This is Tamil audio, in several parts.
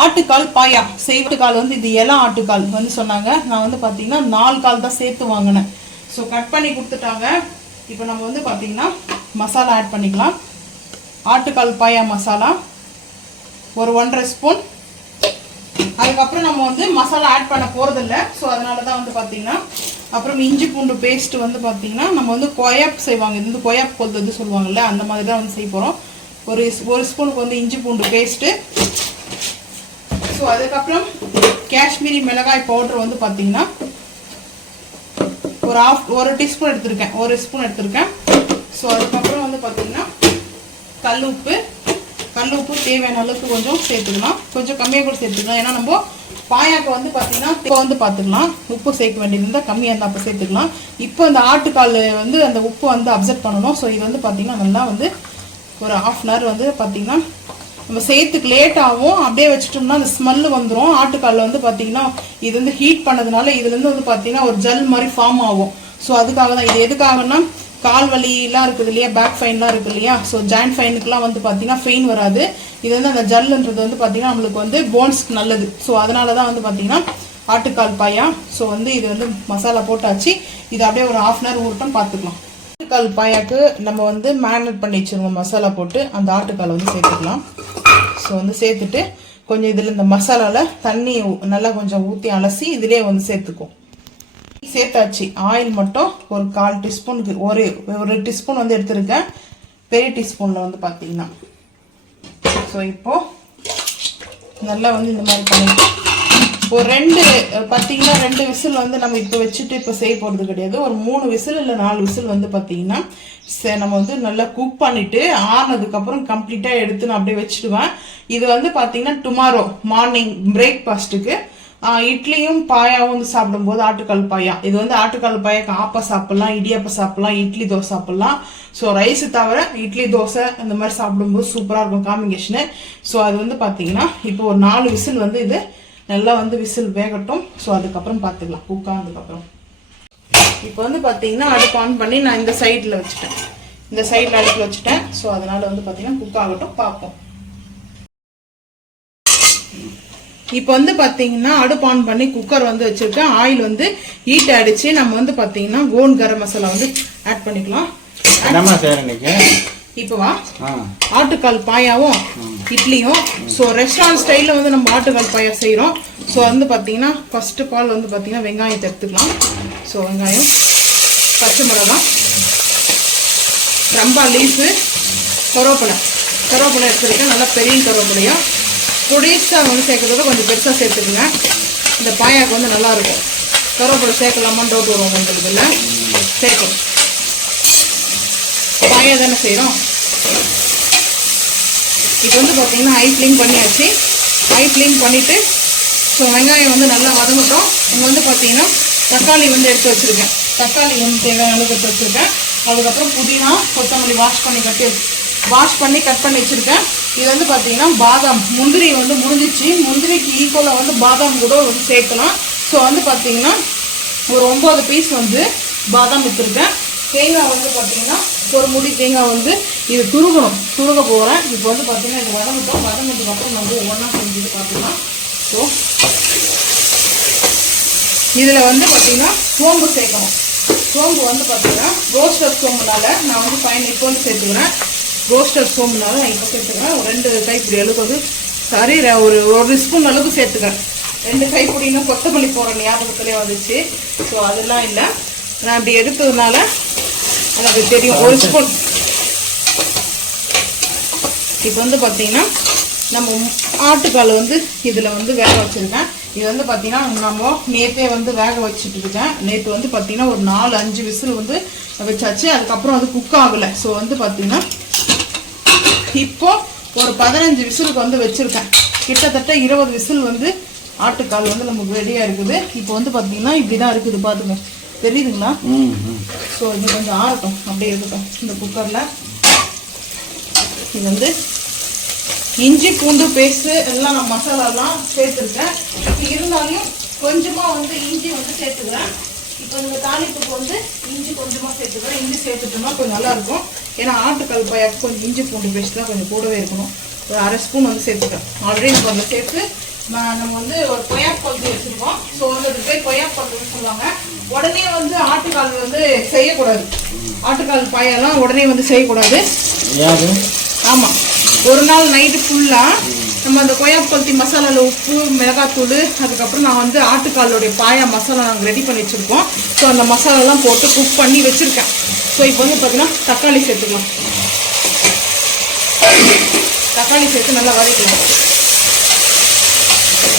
ஆட்டுக்கால் பாயா செய்வட்டுக்கால் வந்து இது இளம் ஆட்டுக்கால் வந்து சொன்னாங்க. நான் வந்து பார்த்தீங்கன்னா 4 கால் தான் சேர்த்து வாங்கினேன். ஸோ கட் பண்ணி கொடுத்துட்டாங்க. இப்போ நம்ம வந்து பார்த்தீங்கன்னா மசாலா ஆட் பண்ணிக்கலாம். ஆட்டுக்கால் பாயா மசாலா ஒரு 1.5 ஸ்பூன். அதுக்கப்புறம் நம்ம வந்து மசாலா ஆட் பண்ண போகிறதில்ல. ஸோ அதனால தான் வந்து பார்த்தீங்கன்னா அப்புறம் இஞ்சி பூண்டு பேஸ்ட் வந்து பார்த்தீங்கன்னா நம்ம வந்து கொயாப் செய்வாங்க. இது வந்து கொயாப் கொல்றது சொல்லுவாங்கல்ல, அந்த மாதிரி தான் வந்து செய்ய போகிறோம். ஒரு ஸ்பூனுக்கு வந்து இஞ்சி பூண்டு பேஸ்ட்டு. ஸோ அதுக்கப்புறம் காஷ்மீரி மிளகாய் பவுடர் வந்து பார்த்தீங்கன்னா ஒரு டீஸ்பூன் எடுத்திருக்கேன், 1 ஸ்பூன் எடுத்திருக்கேன். ஸோ அதுக்கப்புறம் வந்து பார்த்தீங்கன்னா கல் உப்பு தேவையான அளவுக்கு கொஞ்சம் சேர்த்துக்கலாம். கொஞ்சம் கம்மியாக கூட சேர்த்துக்கலாம். ஏன்னா நம்ம பாயாக்கு வந்து பார்த்தீங்கன்னா இப்போ வந்து பார்த்துக்கலாம், உப்பு சேர்க்க வேண்டியது இருந்தால் கம்மியாக இருந்தால் அப்போ சேர்த்துக்கலாம். இப்போ இந்த ஆட்டுக்கால் வந்து அந்த உப்பு வந்து அப்சர்வ் பண்ணணும். ஸோ இது வந்து பார்த்தீங்கன்னா நல்லா வந்து ஒரு 1/2 hour வந்து பார்த்தீங்கன்னா நம்ம சேர்த்துக்கு லேட் ஆகும். அப்படியே வச்சுட்டோம்னா அந்த ஸ்மெல்லு வந்துடும். ஆட்டுக்காலில் வந்து பார்த்தீங்கன்னா இது வந்து ஹீட் பண்ணதுனால இதுலேருந்து வந்து பார்த்தீங்கன்னா ஒரு ஜெல் மாதிரி ஃபார்ம் ஆகும். ஸோ அதுக்காக தான். இது எதுக்காகனா கால் வலிலாம் இருக்குது இல்லையா, பேக் ஃபைன்லாம் இருக்குது இல்லையா, ஸோ ஜாயின்ட் ஃபைனுக்குலாம் வந்து பார்த்தீங்கன்னா ஃபெயின் வராது. இது வந்து அந்த ஜல்ன்றது வந்து பார்த்தீங்கன்னா நம்மளுக்கு வந்து போன்ஸ்க்கு நல்லது. ஸோ அதனால தான் வந்து பார்த்தீங்கன்னா ஆட்டுக்கால் பாயா. ஸோ வந்து இது வந்து மசாலா போட்டாச்சு. இது அப்படியே ஒரு 1/2 hour ஊறட்டும், பார்த்துக்கலாம். ஆட்டுக்கால் பாயாக்கு நம்ம வந்து மேரினேட் பண்ணி வச்சுருவோம். மசாலா போட்டு அந்த ஆட்டுக்காலை வந்து சேர்த்துக்கலாம். ஸோ வந்து சேர்த்துட்டு கொஞ்சம் இதில் இந்த மசாலாவில் தண்ணி நல்லா கொஞ்சம் ஊற்றி அலசி இதிலே வந்து சேர்த்துக்கும். சேர்த்தாச்சு. ஆயில் மட்டும் ஒரு 1/4 டீஸ்பூனுக்கு ஒரு டீஸ்பூன் வந்து எடுத்துருக்கேன். பெரிய டீஸ்பூனில் வந்து பார்த்தீங்கன்னா ஸோ இப்போது நல்லா வந்து இந்த மாதிரி பண்ணிட்டு ஒரு 2 விசில் வந்து நம்ம இப்போ வச்சுட்டு இப்போ செய்ய போகிறது கிடையாது. ஒரு 3 விசில் இல்லை 4 விசில் வந்து பார்த்தீங்கன்னா நம்ம வந்து நல்லா குக் பண்ணிவிட்டு ஆறுனதுக்கப்புறம் கம்ப்ளீட்டாக எடுத்து நான் அப்படியே வச்சுடுவேன். இது வந்து பார்த்தீங்கன்னா டுமாரோ மார்னிங் பிரேக்ஃபாஸ்ட்டுக்கு இட்லியும் பாயாவும் வந்து சாப்பிடும்போது ஆட்டுக்கால் பாயா, இது வந்து ஆட்டுக்கால் பாயாக்கு ஆப்பா சாப்பிட்லாம், இடியாப்பம் சாப்பிட்லாம், இட்லி தோசை சாப்பிட்லாம். ஸோ ரைஸு தவிர இட்லி தோசை இந்த மாதிரி சாப்பிடும்போது சூப்பராக இருக்கும் காம்பினேஷனு. ஸோ அது வந்து பார்த்தீங்கன்னா இப்போ ஒரு 4 விசில் வந்து இது நல்லா வந்து விசில் வேகட்டும். ஸோ அதுக்கப்புறம் பார்த்துக்கலாம் குக் ஆனதுக்கப்புறம். இப்போ வந்து பார்த்தீங்கன்னா அடுப்பு ஆன் பண்ணி நான் இந்த சைடில் வச்சுட்டேன், இந்த சைடில் அடுப்பில் வச்சுட்டேன். ஸோ அதனால் வந்து பார்த்தீங்கன்னா குக் ஆகட்டும், பார்ப்போம். இப்போ வந்து பார்த்தீங்கன்னா அடுப்பு ஆன் பண்ணி குக்கர் வந்து வச்சுருக்கேன். ஆயில் வந்து ஹீட் ஆகிடுச்சு. நம்ம வந்து பார்த்தீங்கன்னா கோன் கரம் மசாலா வந்து ஆட் பண்ணிக்கலாம். இப்போவா ஆட்டுக்கால் பாயாவும் இட்லியும். ஸோ ரெஸ்டாரண்ட் ஸ்டைலில் வந்து நம்ம ஆட்டுக்கால் பாயா செய்கிறோம். ஸோ வந்து பார்த்தீங்கன்னா ஃபஸ்ட்டு பால் வந்து பார்த்தீங்கன்னா வெங்காயத்தை எடுத்துக்கலாம். ஸோ வெங்காயம், பச்சை மிளகாய், ரம்பா லீஃபு, கருவேப்பிலை எடுத்துருக்கேன். நல்லா பெரிய கருவேப்பிலையாக பொடிசாக வந்து சேர்க்கறத கொஞ்சம் பெருசாக சேர்த்துக்குங்க. இந்த பாயாவுக்கு வந்து நல்லாயிருக்கும். கருவேப்பிலை சேர்க்கலாமான்னு டவுட் வரும் உங்களுக்கு. இல்லை சேர்க்கணும், பாயா தானே செய்கிறோம். இப்போ வந்து பார்த்தீங்கன்னா ஹை ஃப்ளேம் பண்ணியாச்சு. ஹை ஃப்ளேம் பண்ணிவிட்டு ஸோ வெங்காயம் வந்து நல்லா வதங்கட்டும். இங்கே வந்து பார்த்தீங்கன்னா தக்காளி வந்து எடுத்து வச்சுருக்கேன். தக்காளி வந்து தேவையான அளவுக்கு எடுத்து வச்சுருக்கேன். அதுக்கப்புறம் புதினா, கொத்தமல்லி வாஷ் பண்ணி கட் பண்ணி வச்சுருக்கேன். இது வந்து பார்த்தீங்கன்னா பாதாம், முந்திரி வந்து முடிஞ்சிச்சு. முந்திரிக்கு ஈக்குவலாக வந்து பாதாம் கூட வந்து சேர்க்கலாம். ஸோ வந்து பார்த்தீங்கன்னா ஒரு 9 பீஸ் வந்து பாதாம் எடுத்துருக்கேன். தேங்காய் வந்து பார்த்தீங்கன்னா ஒரு முடி தேங்காய் வந்து இது துருக போகிறேன். இப்போ வந்து பார்த்தீங்கன்னா இது வதங்கினதுக்கப்புறம் நம்ம ஒவ்வொன்றா செஞ்சுட்டு பார்த்துக்கலாம். ஸோ இதில் வந்து பார்த்தீங்கன்னா சோம்பு சேர்க்கணும். சோம்பு வந்து பார்த்தீங்கன்னா ரோஸ்டர் சோம்புனால நான் வந்து இப்போ வந்து சேர்த்துக்கிறேன். ரோஸ்டர் சோம்புனால நான் இப்போ சேர்த்துக்கிறேன். ஒரு 2 கைப்பிடி அளவுக்கு வந்து ஒரு ஸ்பூன் அளவுக்கு சேர்த்துக்கிறேன். 2 கைப்பிடினா கொத்தமல்லி போடுற ஞாபகத்துலேயே வந்துச்சு. ஸோ அதெல்லாம் இல்லை, நான் அப்படி எடுத்ததுனால எனக்கு தெரியும். 1 ஸ்பூன். இப்போ வந்து பார்த்தீங்கன்னா நம்ம ஆட்டுக்கால் வந்து இதில் வந்து வேக வச்சுருக்கேன். இது வந்து பார்த்தீங்கன்னா நம்ம நேற்றே வந்து வேக வச்சுட்டு இருக்கேன். நேற்று வந்து பார்த்தீங்கன்னா ஒரு 4-5 விசில் வந்து வச்சாச்சு. அதுக்கப்புறம் அது குக் ஆகலை. ஸோ வந்து பார்த்தீங்கன்னா இப்போ ஒரு 15 விசிலுக்கு வந்து வச்சுருக்கேன். கிட்டத்தட்ட 20 விசில் வந்து ஆட்டுக்கால் வந்து நமக்கு ரெடியாக இருக்குது. இப்போ வந்து பார்த்தீங்கன்னா இப்படி தான் இருக்குது, பார்த்துங்க, தெரியுதுங்களா? ஸோ இது கொஞ்சம் ஆறட்டும், அப்படியே இருக்கட்டும். இந்த குக்கரில் இது வந்து இஞ்சி பூண்டு பேஸ்ட்டு எல்லாம் நான் மசாலாலாம் சேர்த்துருக்கேன். இருந்தாலும் கொஞ்சமாக வந்து இஞ்சி வந்து சேர்த்துக்கிறேன். இப்போ இந்த தாளிப்புக்கு வந்து இஞ்சி கொஞ்சமாக சேர்த்துக்கிறேன். இஞ்சி சேர்த்துட்டோம்னா கொஞ்சம் நல்லாயிருக்கும். ஏன்னா ஆட்டுக்கால் பாயாக்கு கொஞ்சம் இஞ்சி பூண்டு பேஸ்ட்லாம் கொஞ்சம் கூடவே இருக்கணும். ஒரு 1/2 ஸ்பூன் வந்து சேர்த்துக்கிறேன். ஆல்ரெடி நம்ம அதில் சேர்த்து நம்ம வந்து ஒரு கொய்யா பழுத்து வச்சுருக்கோம். ஸோ வந்து அது பேர் கொய்யா பழுத்துன்னு சொல்லுவாங்க. உடனே வந்து ஆட்டுக்கால் வந்து செய்யக்கூடாது. ஆட்டுக்கால் பாயெல்லாம் உடனே வந்து செய்யக்கூடாது. ஆமாம், ஒரு நாள் நைட்டு ஃபுல்லாக நம்ம அந்த கொய்யா பழுத்தி மசாலாவில் உப்பு, மிளகாத்தூள், அதுக்கப்புறம் நான் வந்து ஆட்டுக்காலோடைய பாயா மசாலா நாங்கள் ரெடி பண்ணி வச்சுருக்கோம். ஸோ அந்த மசாலாலாம் போட்டு குக் பண்ணி வச்சுருக்கேன். ஸோ இப்போ வந்து பார்த்தீங்கன்னா தக்காளி சேர்த்துக்கலாம். தக்காளி சேர்த்து நல்லா வதக்கலாம்.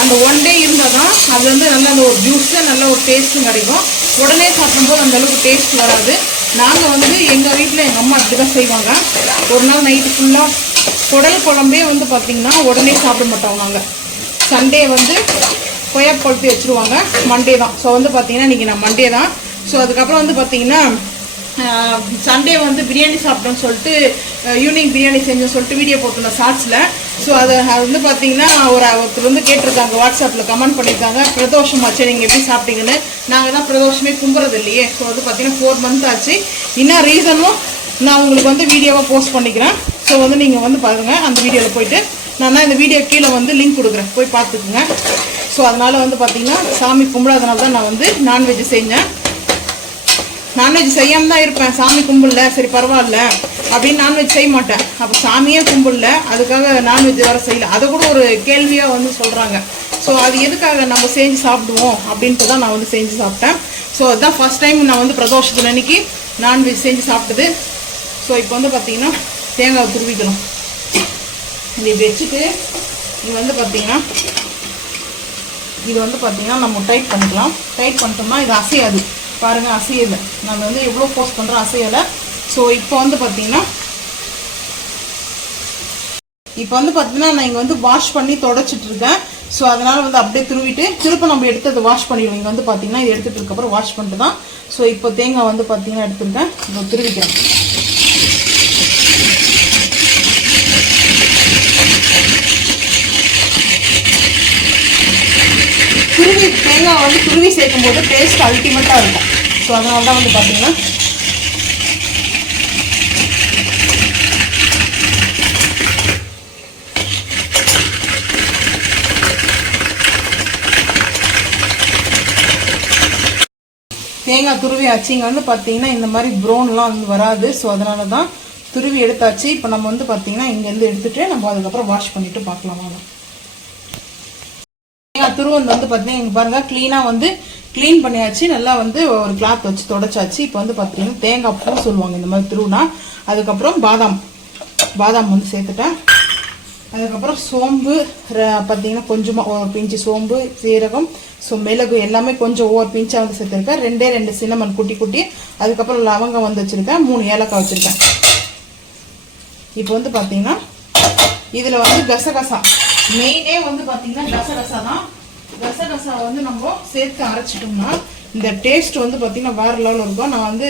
அந்த 1 டே இருந்தால் தான் அது வந்து நல்லா அந்த ஒரு ஜூஸு நல்ல ஒரு டேஸ்ட்டும் கிடைக்கும். உடனே சாப்பிடும்போது அந்தளவுக்கு டேஸ்ட் வராது. நாங்கள் வந்து எங்கள் வீட்டில் எங்கள் அம்மா அப்படி தான் செய்வாங்க. ஒரு நாள் நைட்டு ஃபுல்லாக குடல் குழம்பே வந்து பார்த்திங்கன்னா உடனே சாப்பிட மாட்டோம். நாங்கள் சண்டே வந்து கொய்யா பழுத்து வச்சுருவாங்க. மண்டே தான். ஸோ வந்து பார்த்திங்கன்னா இன்றைக்கி நான் மண்டே தான். ஸோ அதுக்கப்புறம் வந்து பார்த்திங்கன்னா சண்டே வந்து பிரியாணி சாப்பிட்டோன்னு சொல்லிட்டு ஈவினிங் பிரியாணி செஞ்சோன்னு சொல்லிட்டு வீடியோ போட்டிருந்தேன் ஷார்ட்ஸில். ஸோ அது வந்து பார்த்தீங்கன்னா ஒருத்தர் வந்து கேட்டிருக்காங்க, வாட்ஸ்அப்பில் கமெண்ட் பண்ணியிருக்காங்க, பிரதோஷமாச்சு நீங்கள் எப்படி சாப்பிட்டீங்கன்னு. நாங்கள் தான் பிரதோஷமே கும்புறது இல்லையே. ஸோ வந்து பார்த்தீங்கன்னா 4 மந்த் ஆச்சு. இன்னும் ரீசனும் நான் உங்களுக்கு வந்து வீடியோவாக போஸ்ட் பண்ணிக்கிறேன். ஸோ வந்து நீங்கள் வந்து பாருங்கள், அந்த வீடியோவில் போய்ட்டு நான் இந்த வீடியோ கீழே வந்து லிங்க் கொடுக்குறேன், போய் பார்த்துக்குங்க. ஸோ அதனால் வந்து பார்த்தீங்கன்னா சாமி கும்பிடாதனால தான் நான் வந்து நான்வெஜ் செஞ்சேன். நான்வெஜ் செய்யாமல் தான் இருப்பேன். சாமி கும்பிடல, சரி பரவாயில்ல அப்படின்னு நான்வெஜ் செய்ய மாட்டேன். அப்போ சாமியே கும்பிடல, அதுக்காக நான்வெஜ் வர செய்யல, அதை கூட ஒரு கேள்வியாக வந்து சொல்கிறாங்க. ஸோ அது எதுக்காக நம்ம செஞ்சு சாப்பிடுவோம் அப்படின்ட்டு தான் நான் வந்து செஞ்சு சாப்பிட்டேன். ஸோ அதுதான் ஃபஸ்ட் டைம் நான் வந்து பிரதோஷத்தில் அன்றைக்கி நான்வெஜ் செஞ்சு சாப்பிட்டது. ஸோ இப்போ வந்து பார்த்திங்கன்னா தேங்காய் துருவிக்கணும். இதை வச்சுட்டு இது வந்து பார்த்திங்கன்னா நம்ம டைட் பண்ணிக்கலாம். டைட் பண்ணிட்டோம்னா இது அசையாது. பாருங்கள், அசையலை. நான் வந்து எவ்வளோ போஸ்ட் பண்ணுறேன், அசையலை. ஸோ இப்போ வந்து பார்த்தீங்கன்னா நான் இங்கே வந்து வாஷ் பண்ணி தொடச்சிட்ருக்கேன். ஸோ அதனால் வந்து அப்படியே துருவிட்டு திரும்ப நம்ம எடுத்து அதை வாஷ் பண்ணிடுவோம். இங்கே வந்து பார்த்தீங்கன்னா இது எடுத்துகிட்டு இருக்கப்பறம் வாஷ் பண்ணிட்டு தான். ஸோ இப்போ தேங்காய் வந்து பார்த்தீங்கன்னா எடுத்துருக்கேன், இப்போ துருவிக்கிறேன். தேங்காய் வந்து துருவி சேர்க்கும் போது டேஸ்ட் அல்டிமேட்டாக இருக்கும். ஸோ அதனால தான் வந்து பார்த்தீங்கன்னா தேங்காய் துருவி ஆச்சு. இங்கே வந்து பார்த்தீங்கன்னா இந்த மாதிரி ப்ரௌன்லாம் வந்து வராது. ஸோ அதனால தான் துருவி எடுத்தாச்சு. இப்போ நம்ம வந்து பார்த்தீங்கன்னா இங்கேருந்து எடுத்துகிட்டு நம்ம அதுக்கப்புறம் வாஷ் பண்ணிவிட்டு பார்க்கலாமா. துருவம் வந்து பார்த்தீங்கன்னா இங்கே பாருங்கள், க்ளீனாக வந்து க்ளீன் பண்ணியாச்சு. நல்லா வந்து ஒரு கிளாத் வச்சு தொடச்சாச்சு. இப்போ வந்து பார்த்தீங்கன்னா தேங்காய் பூ சொல்லுவாங்க இந்த மாதிரி துருவுனா. அதுக்கப்புறம் பாதாம் வந்து சேர்த்துட்டேன். அதுக்கப்புறம் சோம்பு பார்த்தீங்கன்னா கொஞ்சமாக ஒரு பிஞ்சு சோம்பு, சீரகம், ஸோ மிளகு எல்லாமே கொஞ்சம் ஒவ்வொரு பிஞ்சாக வந்து சேர்த்துருக்கேன். 2 சின்னமன் குட்டி. அதுக்கப்புறம் லவங்கம் வந்து வச்சுருக்கேன். 3 ஏலக்காய் வச்சுருக்கேன். இப்போ வந்து பார்த்தீங்கன்னா இதில் வந்து கசகசா மெயினே வந்து பார்த்தீங்கன்னா கசகசா தான். கசகசா வந்து நம்ம சேர்த்து அரைச்சிட்டோம்னா இந்த டேஸ்ட் வந்து பார்த்தீங்கன்னா வேறு லெவலில் இருக்கும். நான் வந்து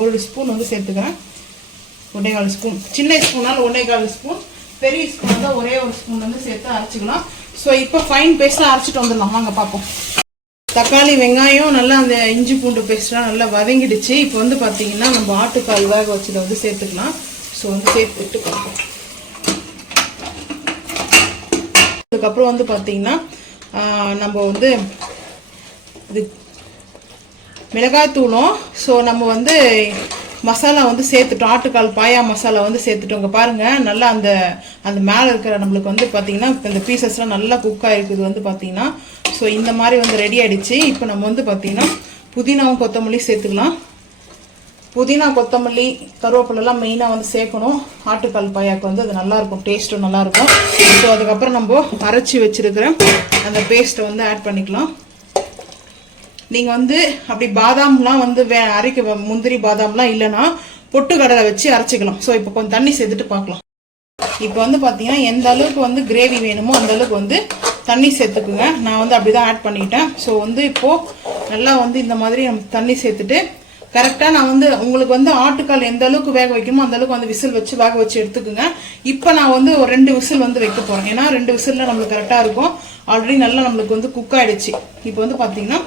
1 ஸ்பூன் வந்து சேர்த்துக்கிறேன். 1.25 ஸ்பூன். சின்ன ஸ்பூனால் 1.25 ஸ்பூன், பெரிய ஸ்பூன் தான் ஒரே 1 ஸ்பூன் வந்து சேர்த்து அரைச்சிக்கலாம். ஸோ இப்போ ஃபைன் பேஸ்ட்டாக அரைச்சிட்டு வந்துடலாம், வாங்க பார்ப்போம். தக்காளி, வெங்காயம் நல்லா அந்த இஞ்சி பூண்டு பேஸ்ட்லாம் நல்லா வதங்கிடுச்சு. இப்போ வந்து பார்த்தீங்கன்னா நம்ம ஆட்டுக்கால் வேக வச்சதை வந்து சேர்த்துக்கலாம். ஸோ வந்து சேர்த்துட்டு பார்ப்போம். அதுக்கப்புறம் வந்து பார்த்தீங்கன்னா நம்ம வந்து இது மிளகாய்த்தூளும் ஸோ நம்ம வந்து மசாலா வந்து சேர்த்துட்டோம். ஆட்டுக்கால் பாயா மசாலா வந்து சேர்த்துட்டோம். இங்கே பாருங்கள், நல்லா அந்த அந்த மேலே இருக்கிற நம்மளுக்கு வந்து பார்த்தீங்கன்னா இந்த பீசஸ்லாம் நல்லா குக் ஆகிருக்குது வந்து பார்த்தீங்கன்னா. ஸோ இந்த மாதிரி வந்து ரெடி ஆகிடுச்சு. இப்போ நம்ம வந்து பார்த்தீங்கன்னா புதினாவும் கொத்தமல்லி சேர்த்துக்கலாம். புதினா, கொத்தமல்லி, கருவேப்பிலெல்லாம் மெயினாக வந்து சேர்க்கணும். ஆட்டுக்கால் பாயாவுக்கு வந்து அது நல்லாயிருக்கும், டேஸ்ட்டும் நல்லாயிருக்கும். ஸோ அதுக்கப்புறம் நம்ம அரைச்சி வச்சுருக்கிற அந்த பேஸ்ட்டை வந்து ஆட் பண்ணிக்கலாம். நீங்கள் வந்து அப்படி பாதாம்லாம் வந்து அரைக்க முந்திரி பாதாம்லாம் இல்லைன்னா பொட்டுக்கடலை வச்சு அரைச்சிக்கலாம். ஸோ இப்போ கொஞ்சம் தண்ணி சேர்த்துட்டு பார்க்கலாம். இப்போ வந்து பார்த்தீங்கன்னா எந்த அளவுக்கு வந்து கிரேவி வேணுமோ அந்த அளவுக்கு வந்து தண்ணி சேர்த்துக்குங்க. நான் வந்து அப்படி தான் ஆட் பண்ணிக்கிட்டேன். ஸோ வந்து இப்போது நல்லா வந்து இந்த மாதிரி தண்ணி சேர்த்துட்டு கரெக்டாக நான் வந்து உங்களுக்கு வந்து ஆட்டுக்கால் எந்த அளவுக்கு வேக வைக்கணுமோ அந்த அளவுக்கு வந்து விசில் வச்சு வேக வச்சு எடுத்துக்குங்க. இப்போ நான் வந்து ஒரு 2 விசில் வந்து வைக்க போகிறேன். ஏன்னா 2 விசிலில் நம்மளுக்கு கரெக்டாக இருக்கும். ஆல்ரெடி நல்லா நம்மளுக்கு வந்து குக் ஆகிடுச்சு. இப்போ வந்து பார்த்தீங்கன்னா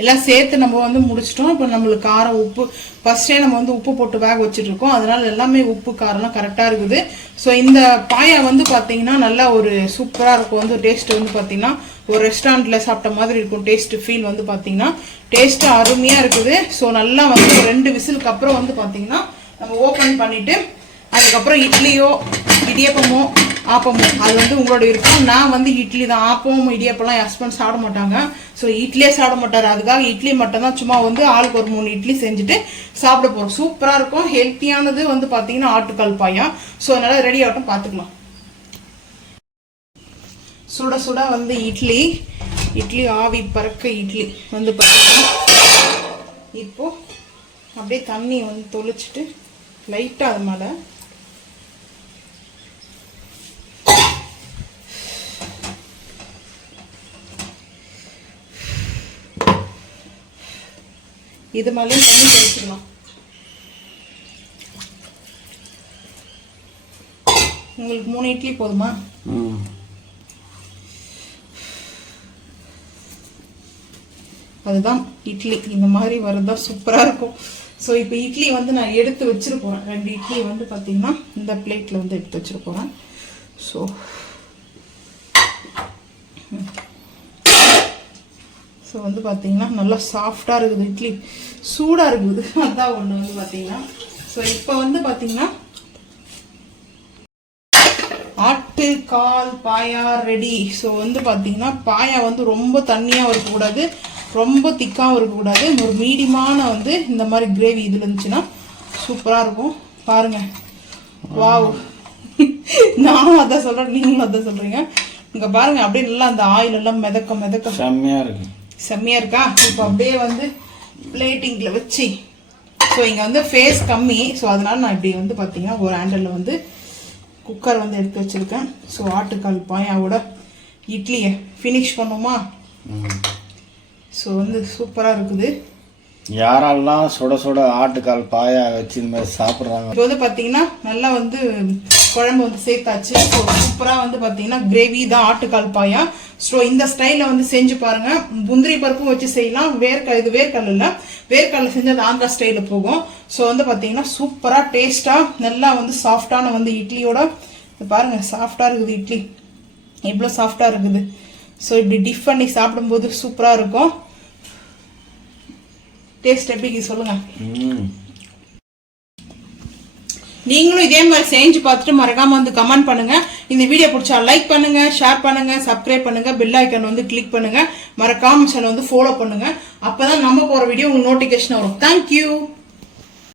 எல்லாம் சேர்த்து நம்ம வந்து முடிச்சிட்டோம். இப்போ நம்மளுக்கு காரம் உப்பு ஃபர்ஸ்டே நம்ம வந்து உப்பு போட்டு வேக வச்சுட்டு இருக்கோம். அதனால எல்லாமே உப்பு காரம்லாம் கரெக்டாக இருக்குது. ஸோ இந்த பாயா வந்து பார்த்தீங்கன்னா நல்லா ஒரு சூப்பராக இருக்கும். வந்து டேஸ்ட் வந்து பார்த்தீங்கன்னா ஒரு ரெஸ்டாரண்ட்ல சாப்பிட்ட மாதிரி இருக்கும். டேஸ்ட் ஃபீல் வந்து பார்த்தீங்கன்னா டேஸ்ட் அருமையாக இருக்குது. ஸோ நல்லா வந்து 2 விசிலுக்கு அப்புறம் வந்து பார்த்தீங்கன்னா நம்ம ஓப்பன் பண்ணிட்டு அதுக்கப்புறம் இட்லியோ இடியப்பமோ ஆப்பமோ அது வந்து உங்களோட இருக்கும். நான் வந்து இட்லி தான். ஆப்பமும் இடியப்பெல்லாம் என் ஹஸ்பண்ட் சாப்பிட மாட்டாங்க. ஸோ இட்லியே சாப்பிட மாட்டார். அதுக்காக இட்லி மட்டும் தான் சும்மா வந்து ஆளுக்கு ஒரு 3 இட்லி செஞ்சுட்டு சாப்பிட போகிறோம். சூப்பராக இருக்கும். ஹெல்த்தியானது வந்து பார்த்தீங்கன்னா ஆட்டுக்கால் பாயா. ஸோ அதனால ரெடி ஆகட்டும், பார்த்துக்கலாம். சுட சுட வந்து இட்லி ஆவி பறக்க இட்லி வந்து பார்த்தீங்கன்னா இப்போ அப்படியே தண்ணி வந்து தொளிச்சுட்டு லைட்டாக அது மேலே இது மேலே தண்ணி தெளிச்சிடலாம். உங்களுக்கு 3 இட்லி போதுமா? அதுதான் இட்லி. இந்த மாதிரி வரதா சூப்பரா இருக்கும். ஸோ இப்போ இட்லி வந்து நான் எடுத்து வச்சிரு போறேன். 2 இட்லி வந்து பார்த்தீங்கன்னா இந்த பிளேட்ல வந்து எடுத்து வச்சிரு போறேன். ஸோ வந்து பார்த்தீங்கன்னா நல்லா சாஃப்டாக இருக்குது. இட்லி சூடாக இருக்குது. அதுதான் ஒன்று வந்து பார்த்தீங்கன்னா. ஸோ இப்போ வந்து பார்த்தீங்கன்னா ஆட்டுக்கால் பாயா ரெடி. ஸோ வந்து பார்த்தீங்கன்னா பாயா வந்து ரொம்ப தண்ணியாகவும் இருக்கக்கூடாது, ரொம்ப திக்காகவும் இருக்கக்கூடாது. ஒரு மீடியமான வந்து இந்த மாதிரி கிரேவி இதில் இருந்துச்சுன்னா சூப்பராக இருக்கும். பாருங்க, வாவ். நானும் அதான் சொல்கிறேன், நீங்களும் அதான் சொல்கிறீங்க. இங்கே பாருங்க அப்படியே நல்லா அந்த ஆயில் எல்லாம் மிதக்க செம்மையாக இருக்கு. செம்மையாக இருக்கா? இப்போ அப்படியே வந்து பிளேட்டிங்கில் வச்சு, ஸோ இங்கே வந்து ஃபேஸ் கம்மி. ஸோ அதனால நான் இப்படி வந்து பார்த்தீங்கன்னா ஒரு ஹேண்டலில் வந்து குக்கர் வந்து எடுத்து வச்சுருக்கேன். ஸோ ஆட்டுக்கால் பாயாவோட இட்லியை ஃபினிஷ் பண்ணுமா? ஸோ வந்து சூப்பராக இருக்குது. யாரெல்லாம் சுட சுட ஆட்டுக்கால் பாயா வச்சு இந்த மாதிரி சாப்பிட்றாங்க. இப்போ வந்து பார்த்தீங்கன்னா நல்லா வந்து குழம்பு வந்து சேர்த்தாச்சு. ஸோ சூப்பராக வந்து பார்த்தீங்கன்னா கிரேவி தான் ஆட்டுக்கால் பாயா. ஸோ இந்த ஸ்டைலில் வந்து செஞ்சு பாருங்க. முந்திரி பருப்பும் வச்சு செய்யலாம். இது வேர்க்கடலை இல்லை, வேர்க்கடலை செஞ்சு அது ஆந்திரா ஸ்டைலில் போகும். ஸோ வந்து பார்த்தீங்கன்னா சூப்பராக டேஸ்ட்டாக நல்லா வந்து சாஃப்டான வந்து இட்லியோட பாருங்க சாஃப்டாக இருக்குது. இட்லி எவ்வளோ சாஃப்டாக இருக்குது. ஸோ இப்படி டிஃப் பண்ணி சாப்பிடும்போது சூப்பராக இருக்கும். டேஸ்ட் எப்படி சொல்லுங்க. நீங்களும் இதே மாதிரி செஞ்சு பார்த்துட்டு மறக்காம வந்து கமெண்ட் பண்ணுங்க. இந்த வீடியோ பிடிச்சா லைக் பண்ணுங்க, ஷேர் பண்ணுங்க, சப்ஸ்கிரைப் பண்ணுங்க, பெல் ஐக்கான் வந்து கிளிக் பண்ணுங்க, மறக்காம சேனல் வந்து ஃபாலோ பண்ணுங்க. அப்பதான் நம்ம போற வீடியோ உங்களுக்கு நோட்டிபிகேஷன் வரும். தேங்க்யூ.